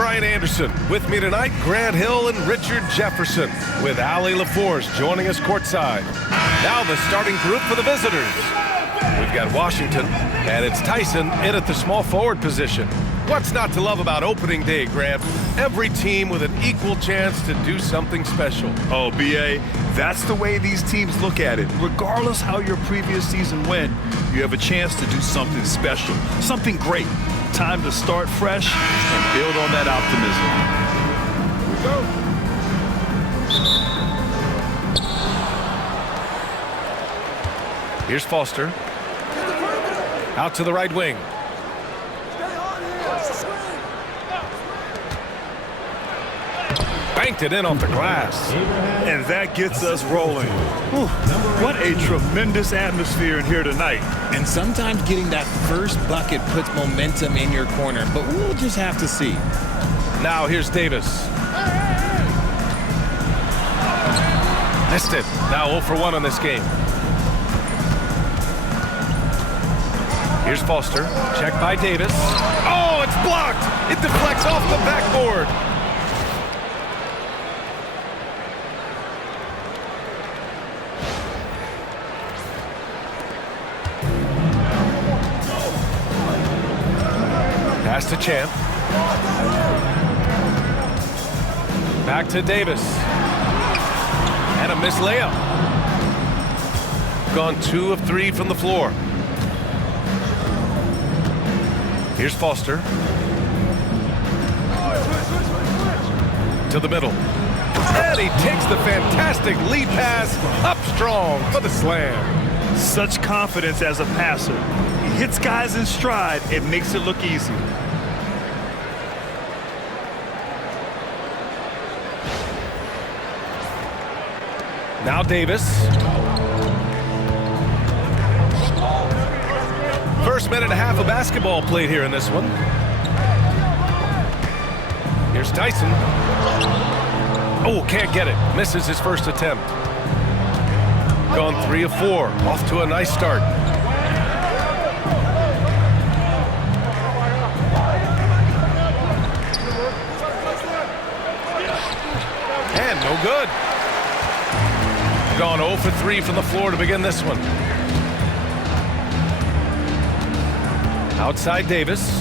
Brian Anderson. With me tonight, Grant Hill and Richard Jefferson, with Allie LaForce joining us courtside. Now the starting group for the visitors. We've got Washington, and it's Tyson in at the small forward position. What's not to love about opening day, Grant? Every team with an equal chance to do something special. Oh, B.A., that's the way these teams look at it. Regardless how your previous season went, you have a chance to do something special, something great. Time to start fresh and build on that optimism. Here we go. Here's Foster. Out to the right wing. Banked it in off the glass. And that gets us rolling. Whew. What a tremendous atmosphere in here tonight. And sometimes getting that first bucket puts momentum in your corner, but we'll just have to see. Now here's Davis. Missed it. Now 0 for 1 on this game. Here's Foster. Check by Davis. Oh, it's blocked. It deflects off the backboard. Pass to Champ. Back to Davis. And a missed layup. Gone 2 of 3 from the floor. Here's Foster. To the middle. And he takes the fantastic lead pass up strong for the slam. Such confidence as a passer. He hits guys in stride. It makes it look easy. Now Davis. First minute and a half of basketball played here in this one. Here's Tyson. Oh, can't get it. Misses his first attempt. Gone 3 of 4. Off to a nice start. And no good. Gone 0 for 3 from the floor to begin this one. Outside Davis.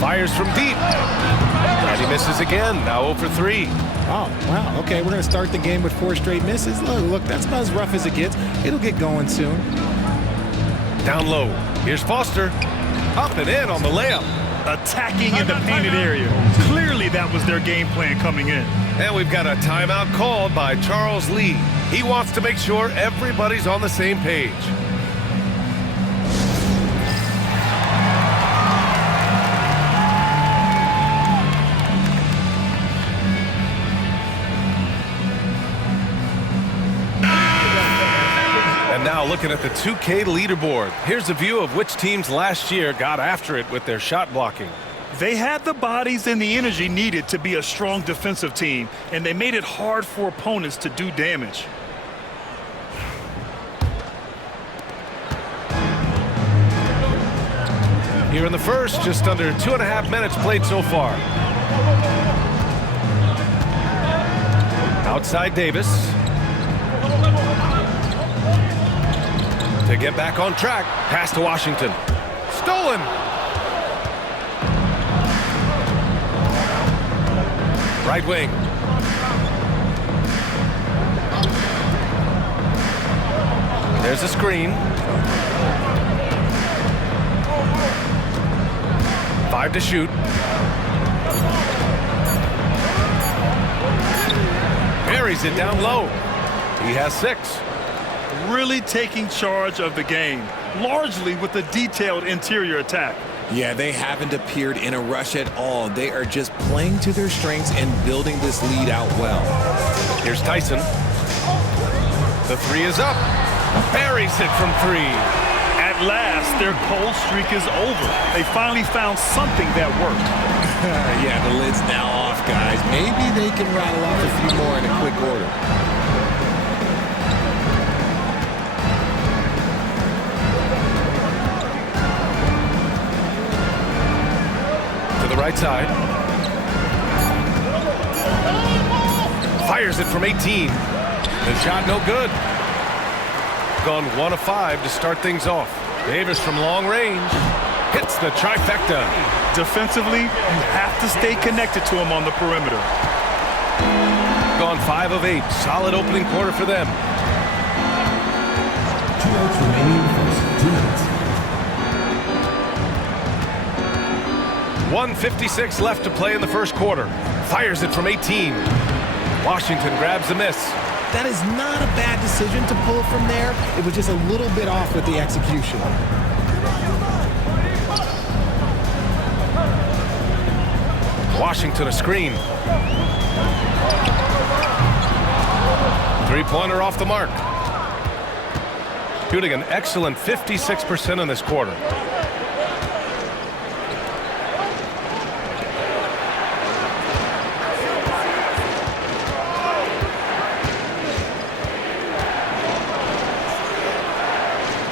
Fires from deep. And he misses again. Now 0 for 3. Oh, wow. Okay, we're going to start the game with 4 straight misses. Look, that's about as rough as it gets. It'll get going soon. Down low. Here's Foster. Up and in on the layup. Attacking in the painted area. Clearly that was their game plan coming in. And we've got a timeout called by Charles Lee. He wants to make sure everybody's on the same page. And now looking at the 2K leaderboard. Here's a view of which teams last year got after it with their shot blocking. They had the bodies and the energy needed to be a strong defensive team, and they made it hard for opponents to do damage. Here in the first, just under 2.5 minutes played so far. Outside Davis. To get back on track, pass to Washington. Stolen. Right wing. There's a screen. 5 to shoot. Buries it down low. He has 6. Really taking charge of the game, largely with a detailed interior attack. Yeah, they haven't appeared in a rush at all. They are just playing to their strengths and building this lead out well. Here's Tyson. The 3 is up. Buries it from 3. At last, their cold streak is over. They finally found something that worked. Yeah, the lid's now off, guys. Maybe they can rattle off a few more in a quick order. right side. Fires it from 18. The shot no good. Gone 1 of 5 to start things off. Davis from long range hits the trifecta. Defensively, you have to stay connected to him on the perimeter. Gone 5 of 8. Solid opening quarter for them. 2 minutes remaining in the first. 2 minutes. 1:56 left to play in the first quarter. Fires it from 18. Washington grabs the miss. That is not a bad decision to pull from there. It was just a little bit off with the execution. Washington a screen. Three-pointer off the mark. Shooting an excellent 56% in this quarter.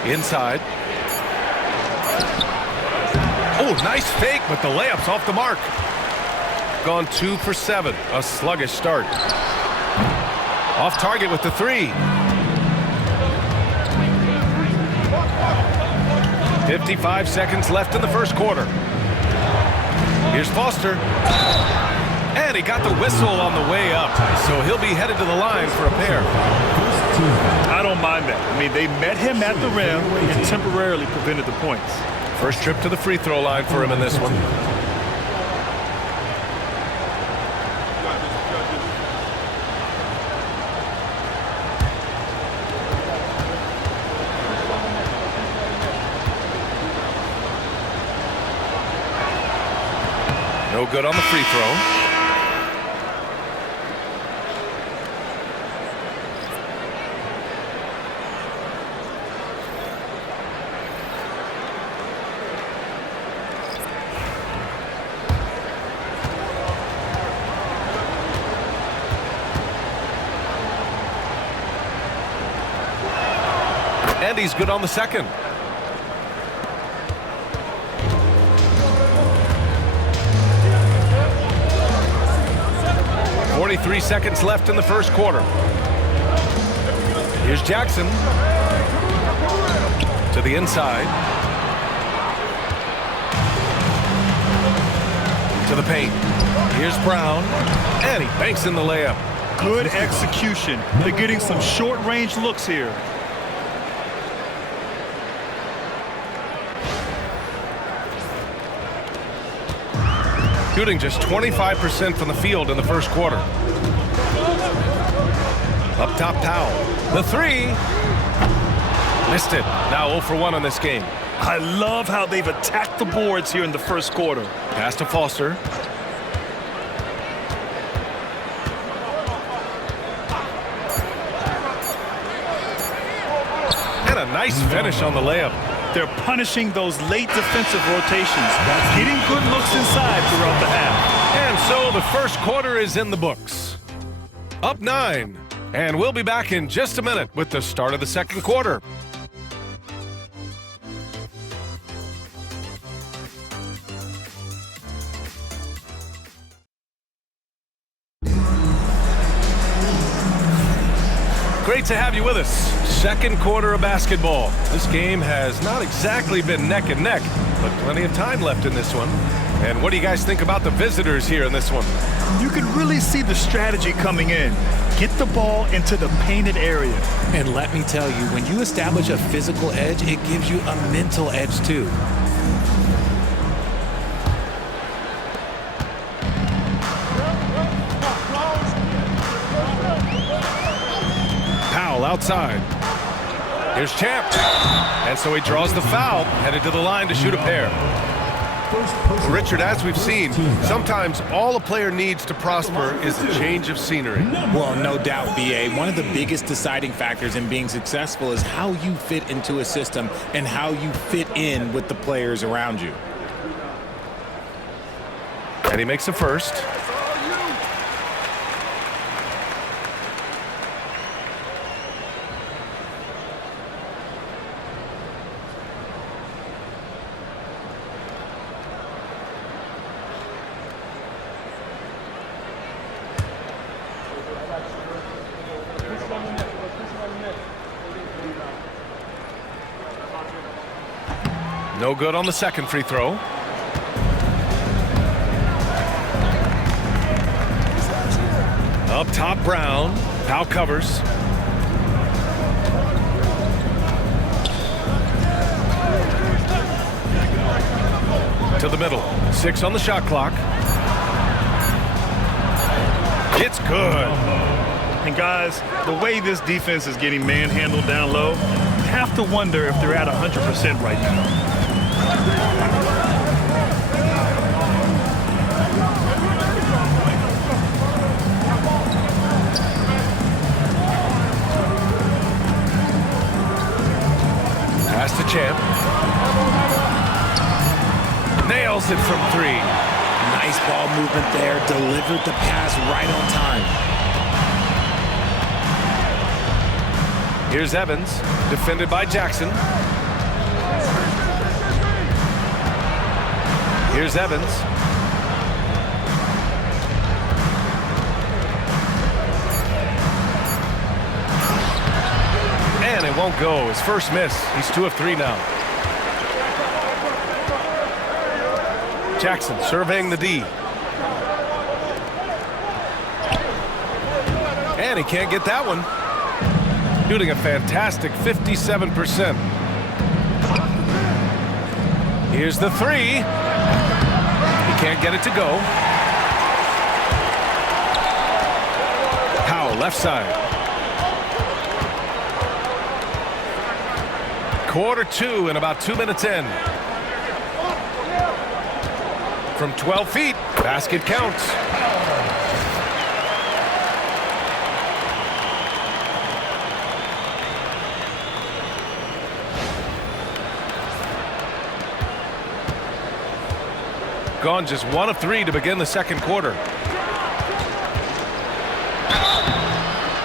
Inside. Oh, nice fake, but the layup's off the mark. Gone 2 for 7. A sluggish start. Off target with the 3. 55 seconds left in the first quarter. Here's Foster. And he got the whistle on the way up. So he'll be headed to the line for a pair. I don't mind that. I mean, they met him at the rim and temporarily prevented the points. First trip to the free throw line for him in this one. No good on the free throw. And he's good on the second. .43 seconds left in the first quarter. Here's Jackson. To the inside. To the paint. Here's Brown. And he banks in the layup. Good execution. They're getting some short-range looks here. Shooting just 25% from the field in the first quarter. Up top, Powell. The 3. Missed it. Now 0 for 1 on this game. I love how they've attacked the boards here in the first quarter. Pass to Foster. And a nice finish on the layup. They're punishing those late defensive rotations, getting good looks inside throughout the half. And so the first quarter is in the books. Up 9. And we'll be back in just a minute with the start of the second quarter. Great to have you with us. Second quarter of basketball. This game has not exactly been neck and neck, but plenty of time left in this one. And what do you guys think about the visitors here in this one? You can really see the strategy coming in. Get the ball into the painted area. And let me tell you, when you establish a physical edge, it gives you a mental edge too. Powell outside. Here's Champ. And so he draws the foul, headed to the line to shoot a pair. Richard, as we've seen, sometimes all a player needs to prosper is a change of scenery. Well, no doubt, B.A. One of the biggest deciding factors in being successful is how you fit into a system and how you fit in with the players around you. And he makes the first. No good on the second free throw. Up top, Brown. Powell covers. To the middle. 6 on the shot clock. It's good. And guys, the way this defense is getting manhandled down low, you have to wonder if they're at 100% right now. Pass to Champ. Nails it from 3. Nice ball movement there. Delivered the pass right on time. Here's Evans, defended by Jackson. Here's Evans. And it won't go. His first miss. He's 2 of 3 now. Jackson surveying the D. And he can't get that one. Shooting a fantastic 57%. Here's the 3. He can't get it to go. Powell, left side. Quarter 2 and about 2 minutes in. From 12 feet, basket counts. Gone just 1 of 3 to begin the second quarter.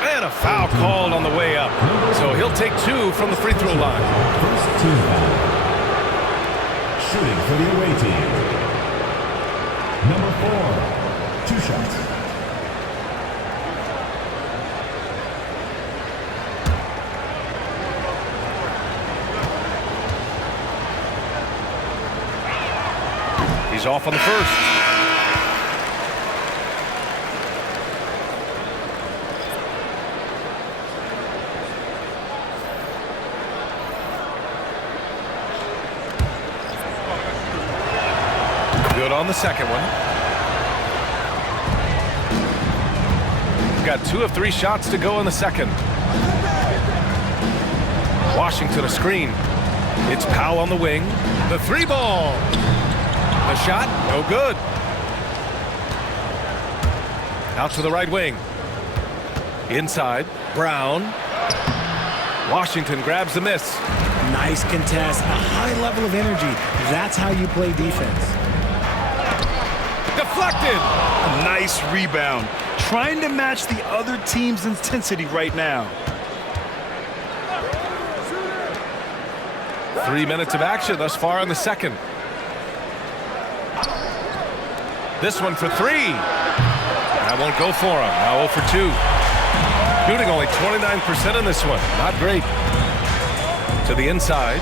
And a foul called on the way up. So he'll take 2 from the free throw line. First team foul. Shooting for the away team. Number 4, 2 shots. He's off on the first. Good on the second one. Got 2 of 3 shots to go in the second. Washington a screen. It's Powell on the wing. The 3 ball. The shot, no good. Out to the right wing. Inside, Brown. Washington grabs the miss. Nice contest, a high level of energy. That's how you play defense. Deflected. A nice rebound. Trying to match the other team's intensity right now. 3 minutes of action thus far in the second. This one for 3. That won't go for him. Now 0 for 2. Shooting only 29% in this one. Not great. To the inside.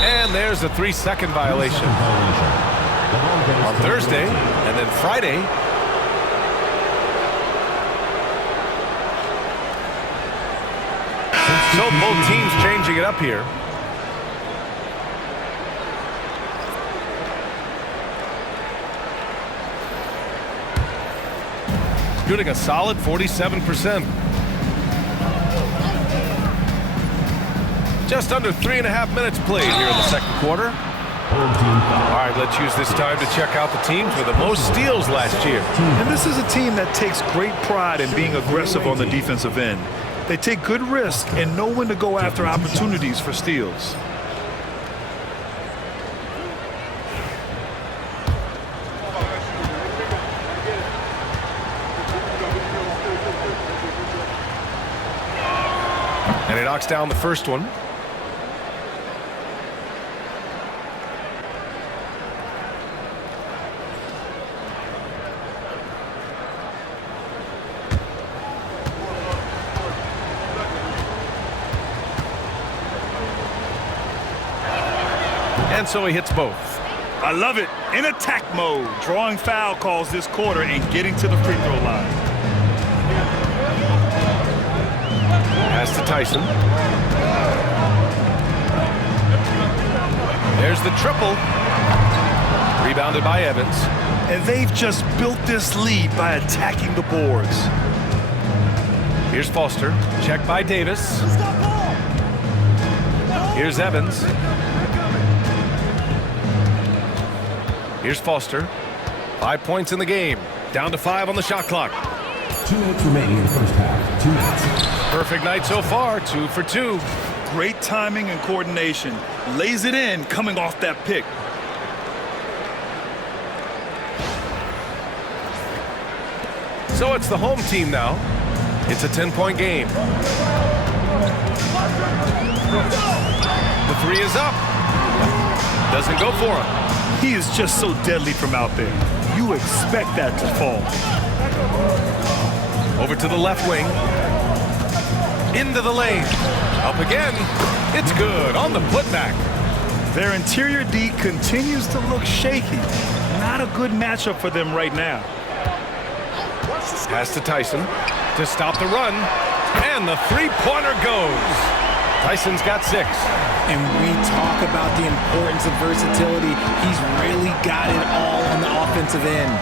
And there's a 3-second violation. On Thursday and then Friday. So both teams changing it up here. Shooting a solid 47%. Just under 3.5 minutes played here in the second quarter. All right, let's use this time to check out the teams with the most steals last year. And this is a team that takes great pride in being aggressive on the defensive end. They take good risk and know when to go after opportunities for steals. And he knocks down the first one. And so he hits both. I love it. In attack mode, drawing foul calls this quarter and getting to the free throw line. Pass to Tyson. There's the triple. Rebounded by Evans. And they've just built this lead by attacking the boards. Here's Foster. Checked by Davis. Here's Evans. Here's Foster. 5 points in the game. Down to 5 on the shot clock. 2 minutes remaining in the first half. 2 minutes. Perfect night so far. 2 for 2. Great timing and coordination. Lays it in coming off that pick. So it's the home team now. It's a 10-point game. The three is up. Doesn't go for him. He is just so deadly from out there. You expect that to fall. Over to the left wing. Into the lane. Up again. It's good on the putback. Their interior D continues to look shaky. Not a good matchup for them right now. Pass to Tyson to stop the run. And the three-pointer goes. Tyson's got 6. And we talk about the importance of versatility. He's really got it all on the offensive end.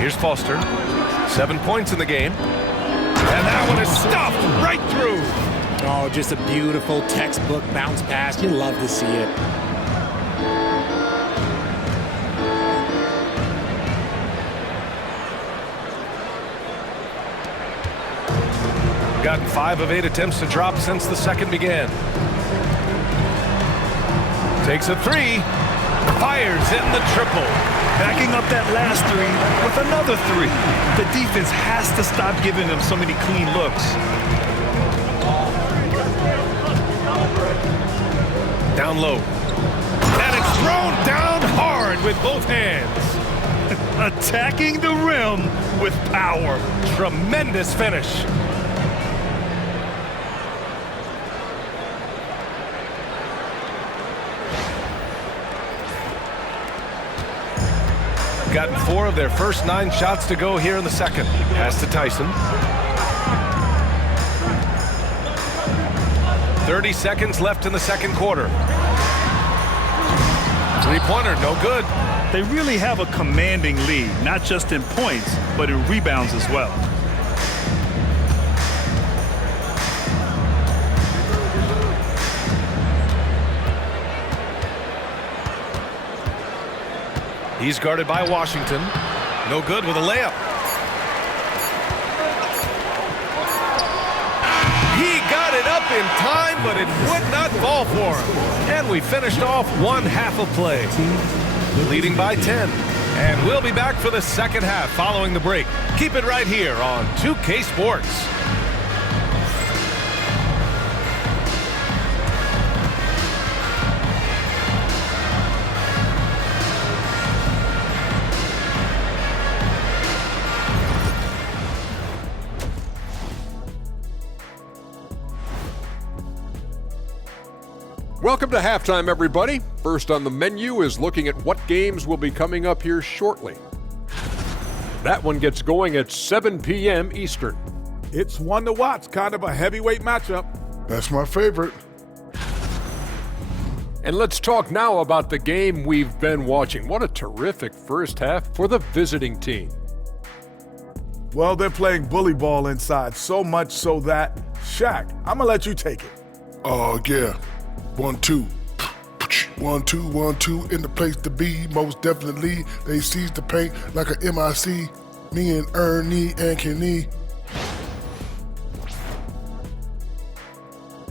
Here's Foster. 7 points in the game. And that one is stuffed right through. Oh, just a beautiful textbook bounce pass. You love to see it. Gotten 5 of 8 attempts to drop since the second began. Takes a 3. Fires in the triple. Backing up that last 3 with another 3. The defense has to stop giving them so many clean looks. Down low. And it's thrown down hard with both hands. Attacking the rim with power. Tremendous finish. Gotten 4 of their first 9 shots to go here in the second. Pass to Tyson. 30 seconds left in the second quarter. Three-pointer, no good. They really have a commanding lead, not just in points, but in rebounds as well. He's guarded by Washington. No good with a layup. He got it up in time, but it would not fall for him. And we finished off one half of play, leading by 10. And we'll be back for the second half following the break. Keep it right here on 2K Sports. Welcome to halftime, everybody. First on the menu is looking at what games will be coming up here shortly. That one gets going at 7 p.m. Eastern. It's one to watch, kind of a heavyweight matchup. That's my favorite. And let's talk now about the game we've been watching. What a terrific first half for the visiting team. Well, they're playing bully ball inside, so much so that, Shaq, I'm going to let you take it. Oh, yeah. 1-2. 1-2, 1-2 in the place to be. Most definitely, they seize the paint like a MIC. Me and Ernie and Kenny.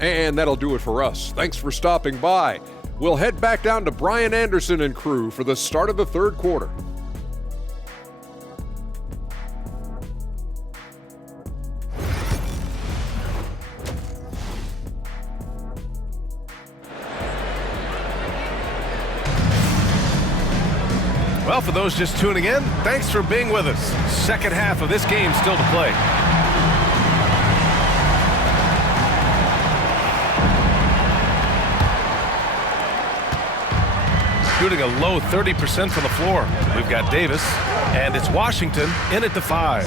And that'll do it for us. Thanks for stopping by. We'll head back down to Brian Anderson and crew for the start of the third quarter. Well, for those just tuning in, thanks for being with us. Second half of this game still to play. shooting a low 30% from the floor. We've got Davis, and it's Washington in at the 5.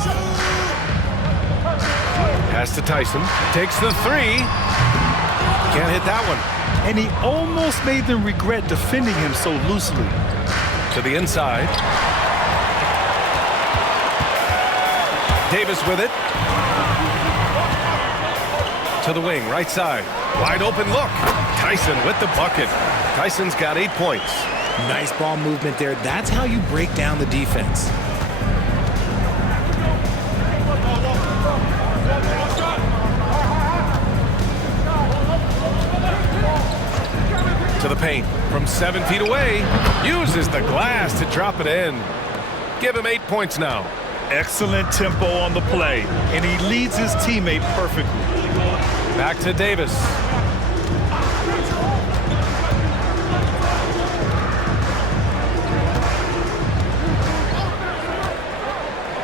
Pass to Tyson, takes the 3. Can't hit that one. And he almost made them regret defending him so loosely. To the inside. Davis with it. To the wing, right side. Wide open look. Tyson with the bucket. Tyson's got 8 points. Nice ball movement there. That's how you break down the defense. To the paint from 7 feet away. Uses the glass to drop it in. Give him 8 points now. Excellent tempo on the play, and he leads his teammate perfectly. Back to Davis.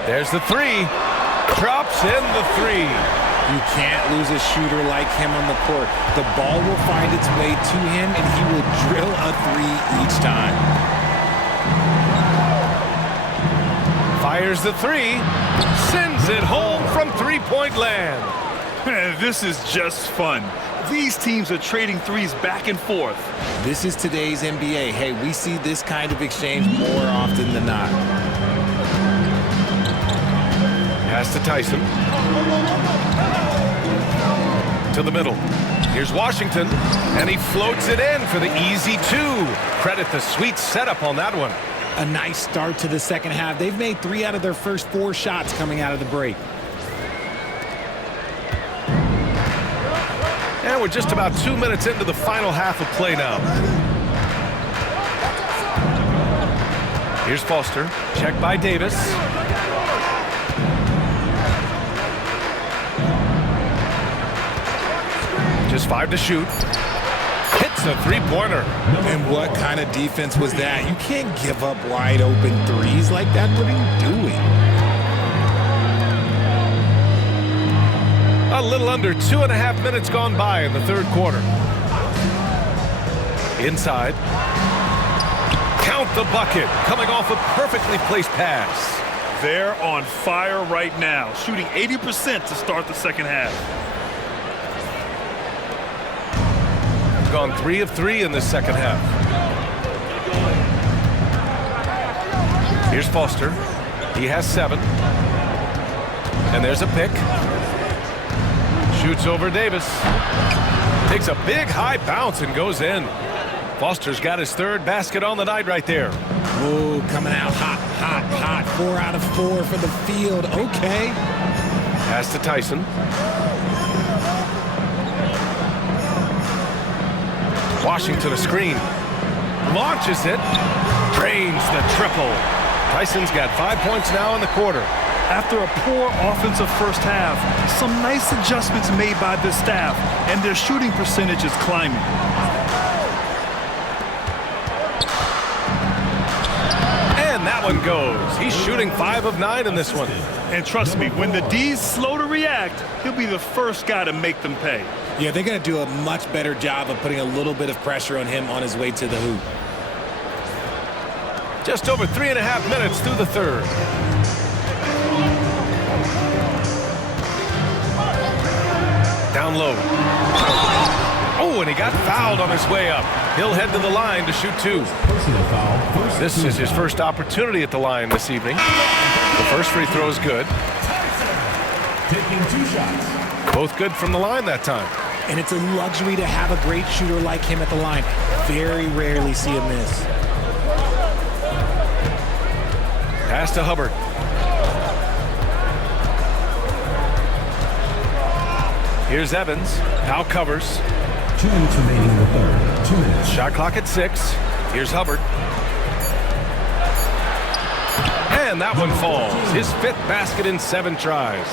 There's the 3. Drops in the 3. You can't lose a shooter like him on the court. The ball will find its way to him, and he will drill a 3 each time. Fires the 3. Sends it home from three-point land. This is just fun. These teams are trading threes back and forth. This is today's NBA. Hey, we see this kind of exchange more often than not. Pass to Tyson. To the middle. Here's Washington, and he floats it in for the easy 2. Credit the sweet setup on that one. A nice start to the second half. They've made 3 out of their first 4 shots coming out of the break. And we're just about 2 minutes into the final half of play now. Here's Foster. Checked by Davis. Just 5 to shoot. Hits a 3-pointer. And what kind of defense was that? You can't give up wide open 3s like that. What are you doing? A little under 2.5 minutes gone by in the third quarter. Inside. Count the bucket. Coming off a perfectly placed pass. They're on fire right now, shooting 80% to start the second half. Gone 3 of 3 in this second half. Here's Foster. He has 7. And there's a pick. Shoots over Davis. Takes a big high bounce and goes in. Foster's got his 3rd basket on the night right there. Oh, coming out hot, hot, hot. 4 out of 4 for the field. Okay. Pass to Tyson. Washington a screen. Launches it. Drains the triple. Tyson's got 5 points now in the quarter. After a poor offensive first half, some nice adjustments made by the staff, and their shooting percentage is climbing. And that one goes. He's shooting 5 of 9 in this one. And trust me, when the D's slow to react, he'll be the first guy to make them pay. Yeah, they're going to do a much better job of putting a little bit of pressure on him on his way to the hoop. Just over 3.5 minutes through the third. Down low. Oh, and he got fouled on his way up. He'll head to the line to shoot 2. This is his first opportunity at the line this evening. The first free throw is good. Taking 2 shots. Both good from the line that time. And it's a luxury to have a great shooter like him at the line. Very rarely see a miss. Pass to Hubbard. Here's Evans. Now covers. 2 minutes remaining in the third. 2 minutes. Shot clock at 6. Here's Hubbard. And that one falls. His 5th basket in 7 tries.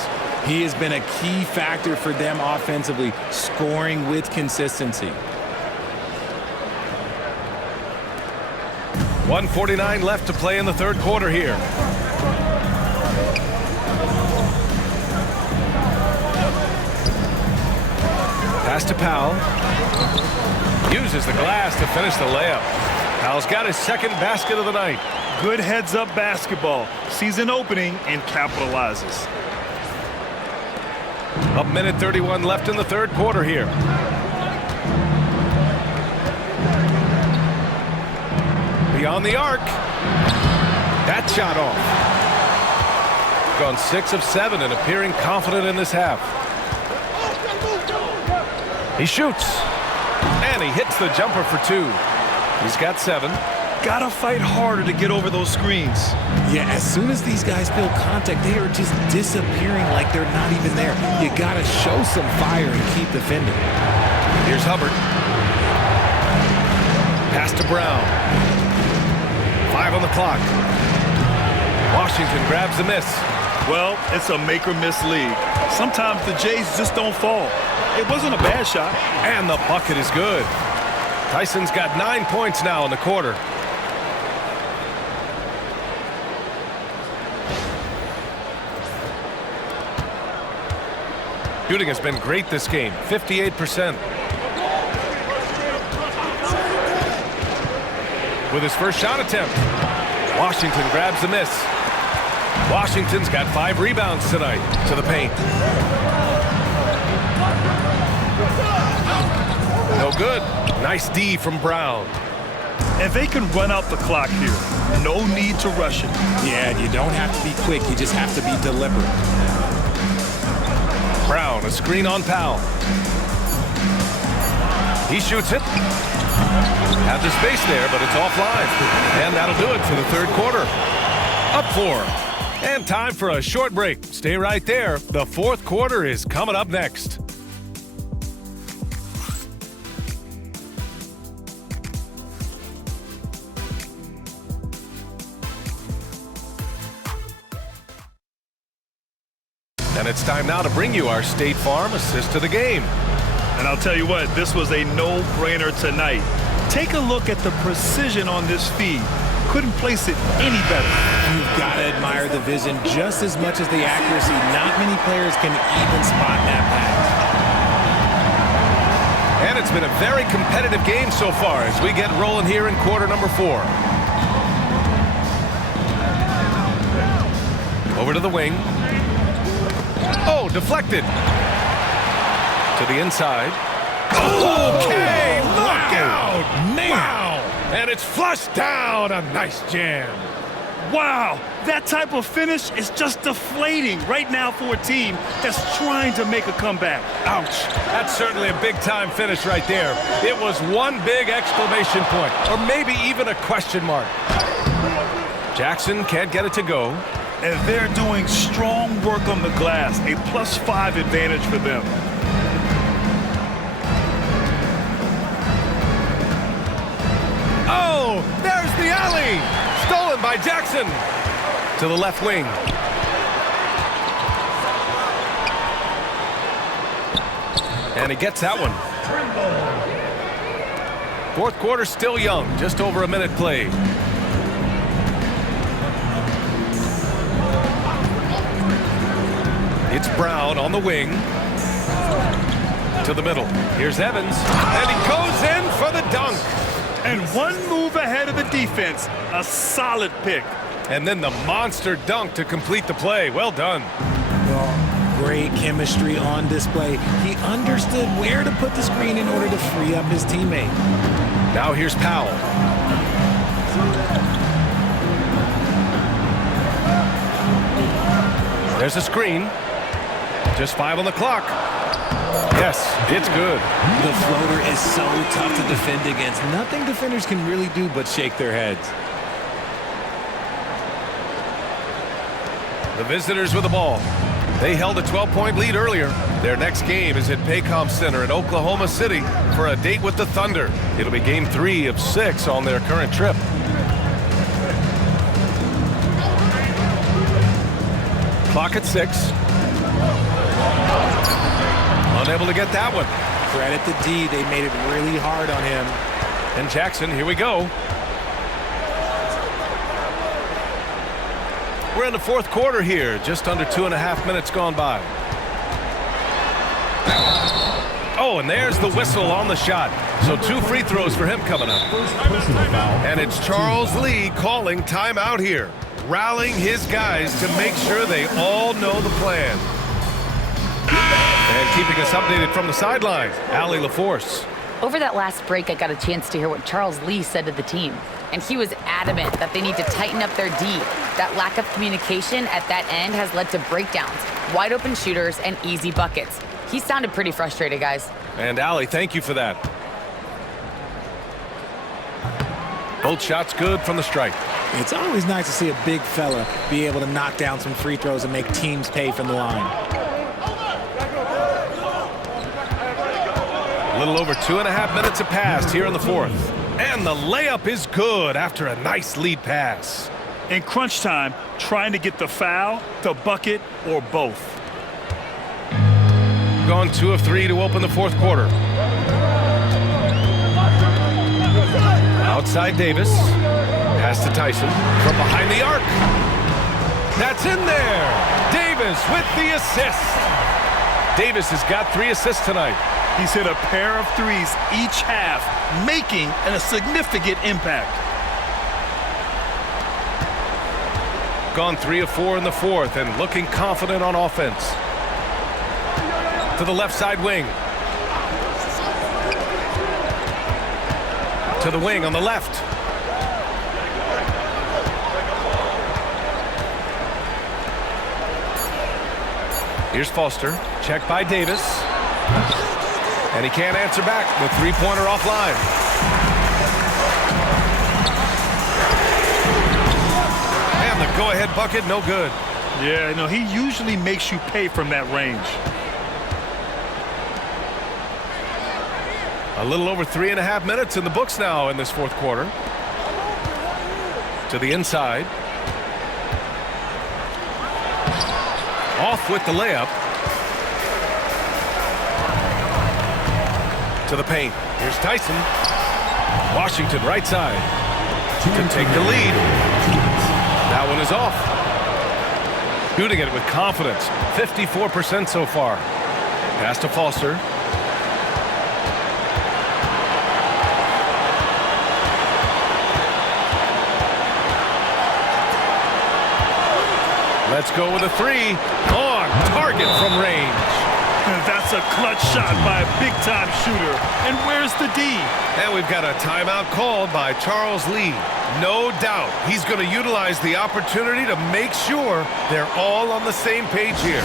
He has been a key factor for them offensively, scoring with consistency. 1:49 left to play in the third quarter here. Pass to Powell. Uses the glass to finish the layup. Powell's got his second basket of the night. Good heads-up basketball. Sees an opening and capitalizes. A minute 31 left in the third quarter here. Beyond the arc. That shot off. Gone 6 of 7 and appearing confident in this half. He shoots. And he hits the jumper for 2. He's got 7. Gotta fight harder to get over those screens. Yeah, as soon as these guys feel contact, they are just disappearing like they're not even there. You gotta show some fire and keep defending. Here's Hubbard. Pass to Brown. 5 on the clock. Washington grabs the miss. Well, it's a make-or-miss league. Sometimes the Jays just don't fall. It wasn't a bad shot. And the bucket is good. Tyson's got 9 points now in the quarter. Shooting has been great this game, 58%. With his first shot attempt, Washington grabs the miss. Washington's got 5 rebounds tonight to the paint. No good. Nice D from Brown. And they can run out the clock here. No need to rush it. Yeah, you don't have to be quick. You just have to be deliberate. Brown, a screen on Powell. He shoots it. Had the space there, but it's offline. And that'll do it for the third quarter. Up 4. And time for a short break. Stay right there. The fourth quarter is coming up next. And it's time now to bring you our State Farm assist to the game. And I'll tell you what, this was a no-brainer tonight. Take a look at the precision on this feed. Couldn't place it any better. You've got to admire the vision just as much as the accuracy. Not many players can even spot that pass. And it's been a very competitive game so far as we get rolling here in quarter number 4. Over to the wing. Oh, deflected. To the inside. Okay, look out! Man. Wow! And it's flushed down. A nice jam. Wow, that type of finish is just deflating right now for a team that's trying to make a comeback. Ouch. That's certainly a big-time finish right there. It was one big exclamation point, or maybe even a question mark. Jackson can't get it to go. And they're doing strong work on the glass, a +5 advantage for them. Oh, there's the alley. Stolen by Jackson. To the left wing. And he gets that one. Fourth quarter still young, just over a minute played. It's Brown on the wing. To the middle. Here's Evans. And he goes in for the dunk. And one move ahead of the defense. A solid pick. And then the monster dunk to complete the play. Well done. Well, great chemistry on display. He understood where to put the screen in order to free up his teammate. Now here's Powell. There's a screen. Just 5 on the clock. Yes, it's good. The floater is so tough to defend against. Nothing defenders can really do but shake their heads. The visitors with the ball. They held a 12-point lead earlier. Their next game is at Paycom Center in Oklahoma City for a date with the Thunder. It'll be game 3 of 6 on their current trip. Clock at 6. Unable to get that one. Credit to D. They made it really hard on him. And Jackson, here we go. We're in the fourth quarter here. Just under 2.5 minutes gone by. Oh, and there's the whistle on the shot. So 2 free throws for him coming up. And it's Charles Lee calling timeout here, rallying his guys to make sure they all know the plan. And keeping us updated from the sideline, Allie LaForce. Over that last break, I got a chance to hear what Charles Lee said to the team. And he was adamant that they need to tighten up their D. That lack of communication at that end has led to breakdowns, wide open shooters, and easy buckets. He sounded pretty frustrated, guys. And Allie, thank you for that. Both shots good from the stripe. It's always nice to see a big fella be able to knock down some free throws and make teams pay from the line. A little over 2.5 minutes have passed here in the fourth. And the layup is good after a nice lead pass. In crunch time, trying to get the foul, the bucket, or both. Gone 2 of 3 to open the fourth quarter. Outside Davis. Pass to Tyson from behind the arc. That's in there. Davis with the assist. Davis has got 3 assists tonight. He's hit a pair of threes each half, making a significant impact. Gone 3 of 4 in the fourth and looking confident on offense. To the left side wing. To the wing on the left. Here's Foster. Checked by Davis. And he can't answer back. The three-pointer offline. And the go-ahead bucket, no good. Yeah, no, he usually makes you pay from that range. A little over 3.5 minutes in the books now in this fourth quarter. To the inside. Off with the layup. To the paint. Here's Tyson. Washington right side. To take the lead. That one is off. Shooting it with confidence. 54% so far. Pass to Foster. Let's go with a 3. On target from range. That's a clutch shot by a big-time shooter. And where's the D? And we've got a timeout called by Charles Lee. No doubt he's going to utilize the opportunity to make sure they're all on the same page here.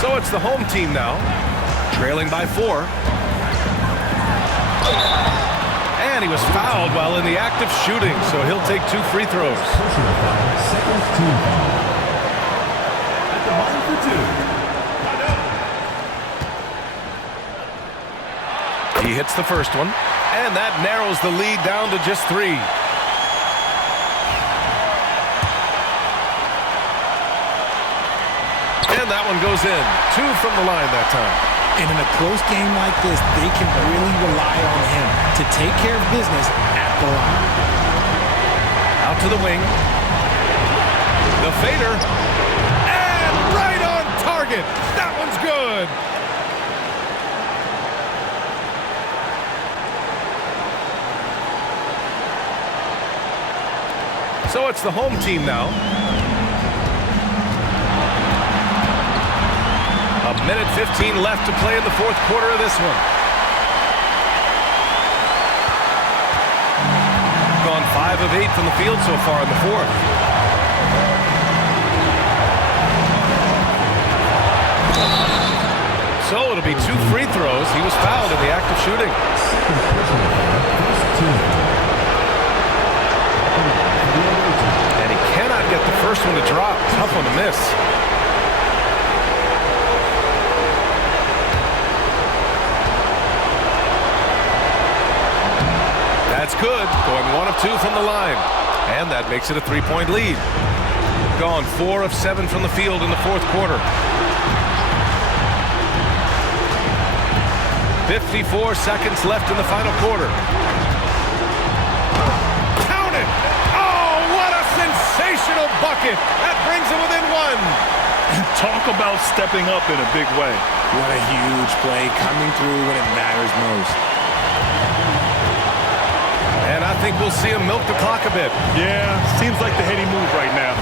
So it's the home team now, trailing by 4. And he was fouled while in the act of shooting, so he'll take 2 free throws. Second team foul. At the line for 2. He hits the first one, and that narrows the lead down to just 3. And that one goes in. 2 from the line that time. And in a close game like this, they can really rely on him to take care of business at the line. Out to the wing. The fader. And right on target. That one's good. So it's the home team now. A minute 15 left to play in the fourth quarter of this one. Gone 5 of 8 from the field so far in the fourth. So it'll be 2 free throws. He was fouled in the act of shooting. And he cannot get the first one to drop. Tough one to miss. That's good. 2 from the line. And that makes it a 3-point lead. Gone 4 of 7 from the field in the fourth quarter. 54 seconds left in the final quarter. Count it! Oh, what a sensational bucket! That brings them within 1. Talk about stepping up in a big way. What a huge play coming through when it matters most. And I think we'll see him milk the clock a bit. Yeah, seems like the heady move right now.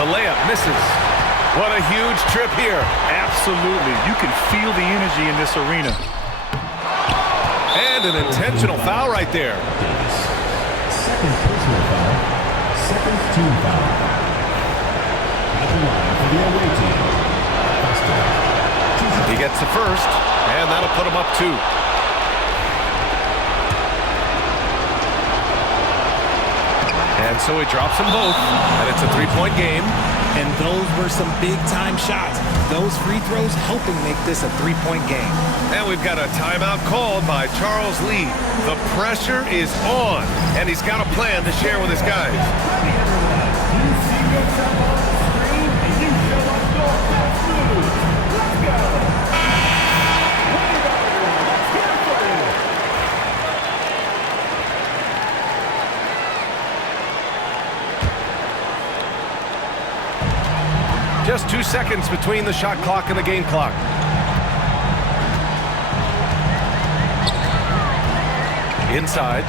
The layup misses. What a huge trip here. Absolutely. You can feel the energy in this arena. And an intentional foul right there. Second personal foul. Second team foul. At the line for the away team. He gets the first, and that'll put him up 2. And so he drops them both, and it's a 3-point game. And those were some big-time shots. Those free throws helping make this a 3-point game. And we've got a timeout called by Charles Lee. The pressure is on, and he's got a plan to share with his guys. You see yourself on the screen, and you show up your best move. Let's go. Let's get it for you. Just 2 seconds between the shot clock and the game clock. Inside.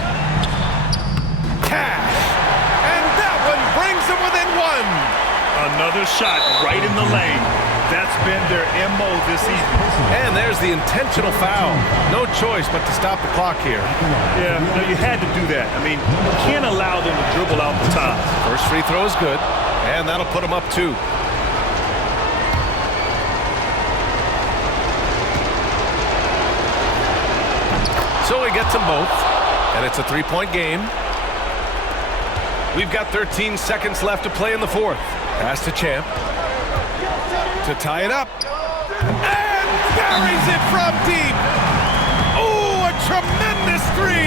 Cash. And that one brings them within 1. Another shot right in the lane. That's been their MO this evening. And there's the intentional foul. No choice but to stop the clock here. Yeah, no, you had to do that. I mean, you can't allow them to dribble out the top. First free throw is good, and that'll put them up 2. So he gets them both, and it's a 3-point game. We've got 13 seconds left to play in the fourth. Pass to Champ to tie it up. And buries it from deep. Oh, a tremendous 3.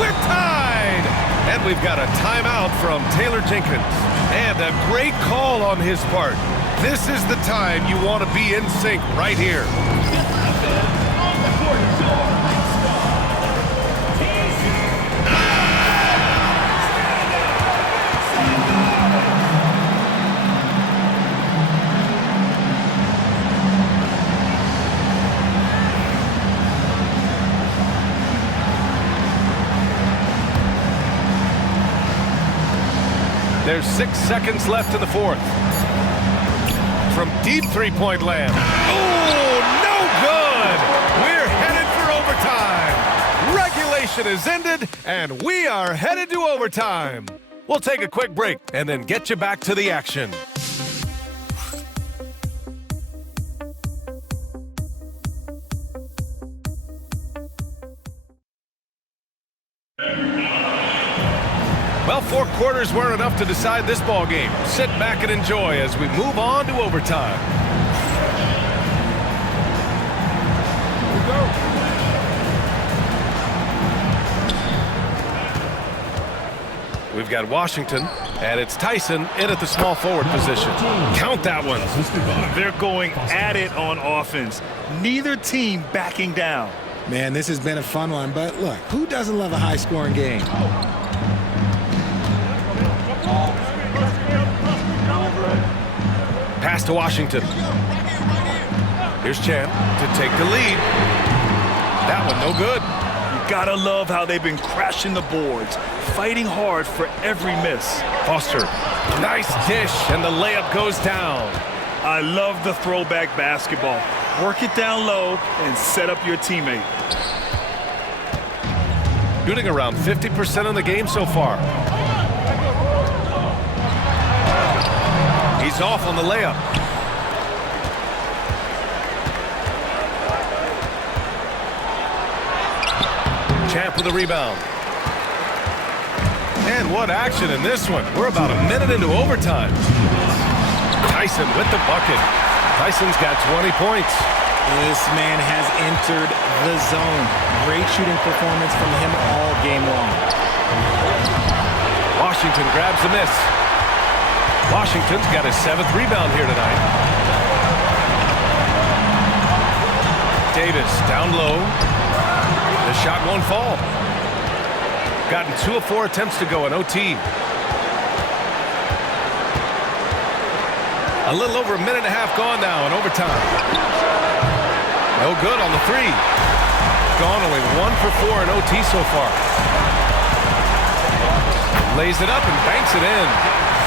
We're tied. And we've got a timeout from Taylor Jenkins. And a great call on his part. This is the time you want to be in sync right here. There's 6 seconds left in the fourth. From deep 3-point land. Oh, no good! We're headed for overtime. Regulation is ended, and we are headed to overtime. We'll take a quick break and then get you back to the action. Well, 4 quarters weren't enough to decide this ball game. Sit back and enjoy as we move on to overtime. Here we go. We've got Washington, and it's Tyson in at the small forward position. Count that one. They're going at it on offense. Neither team backing down. Man, this has been a fun one, but look, who doesn't love a high-scoring game? Pass to Washington. Here's Champ to take the lead. That one no good. You gotta love how they've been crashing the boards, fighting hard for every miss. Foster, nice dish, and the layup goes down. I love the throwback basketball. Work it down low and set up your teammate. Shooting around 50% in the game so far. He's off on the layup. Champ with the rebound. And what action in this one. We're about a minute into overtime. Tyson with the bucket. Tyson's got 20 points. This man has entered the zone. Great shooting performance from him all game long. Washington grabs the miss. Washington's got his 7th rebound here tonight. Davis down low. The shot won't fall. Gotten 2 of 4 attempts to go in OT. A little over a minute and a half gone now in overtime. No good on the 3. Gone only 1 for 4 in OT so far. Lays it up and banks it in.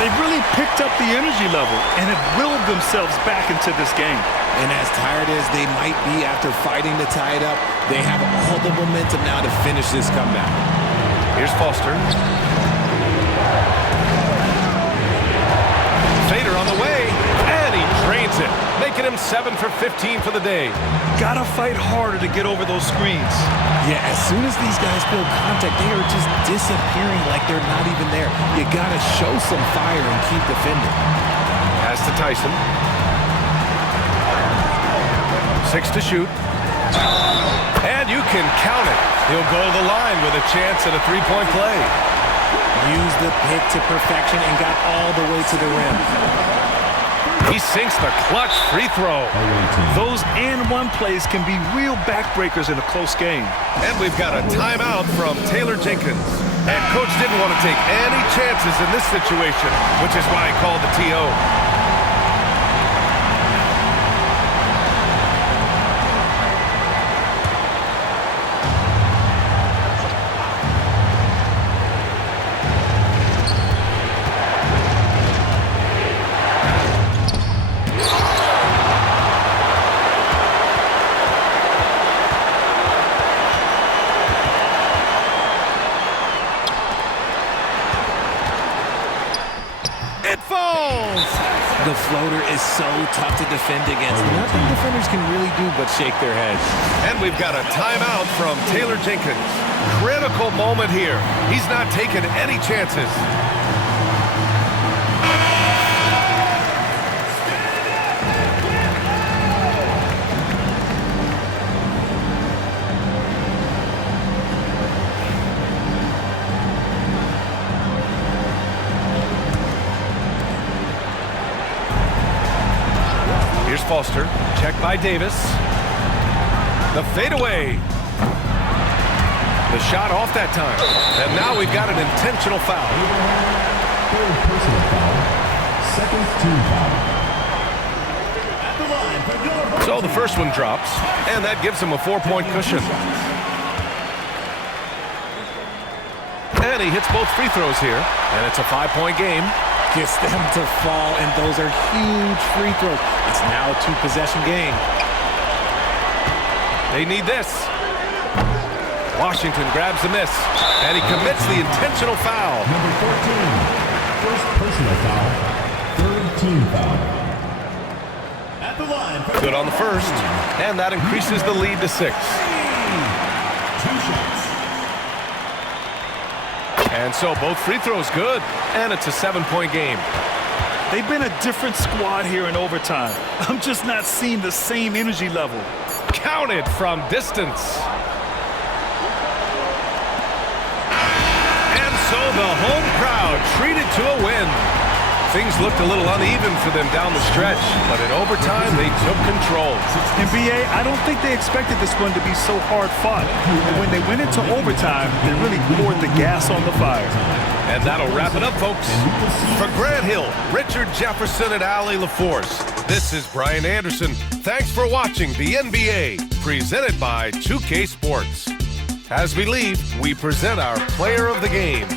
They've really picked up the energy level and have willed themselves back into this game. And as tired as they might be after fighting to tie it up, they have all the momentum now to finish this comeback. Here's Foster. Fader on the way, and he drains it, making him 7 for 15 for the day. Gotta fight harder to get over those screens. Yeah, as soon as these guys feel contact, they are just disappearing like they're not even there. You gotta show some fire and keep defending. Pass to Tyson. 6 to shoot. And you can count it. He'll go to the line with a chance at a 3-point play. Used the pick to perfection and got all the way to the rim. He sinks the clutch free throw. Those and-one plays can be real backbreakers in a close game. And we've got a timeout from Taylor Jenkins. And coach didn't want to take any chances in this situation, which is why he called the TO. The floater is so tough to defend against. Nothing defenders can really do but shake their heads. And we've got a timeout from Taylor Jenkins. Critical moment here. He's not taking any chances. Foster, checked by Davis. The fadeaway. The shot off that time. And now we've got an intentional foul. Third personal foul. Second team foul. So the first one drops, and that gives him a 4-point cushion. And he hits both free throws here, and it's a 5-point game. Gets them to fall, and those are huge free throws. It's now a 2-possession game. They need this. Washington grabs the miss, and he commits the intentional foul. Number 14, first personal foul, third team foul. At the line. Good on the first, and that increases the lead to 6. 2 shots. And so both free throws good, and it's a 7-point game. They've been a different squad here in overtime. I'm just not seeing the same energy level. Counted from distance. And so the home crowd treated to a win. Things looked a little uneven for them down the stretch, but in overtime they took control. NBA, I don't think they expected this one to be so hard-fought. And when they went into overtime, they really poured the gas on the fire. And that'll wrap it up, folks. For Grant Hill, Richard Jefferson, and Allie LaForce, this is Brian Anderson. Thanks for watching the NBA, presented by 2K Sports. As we leave, we present our player of the game.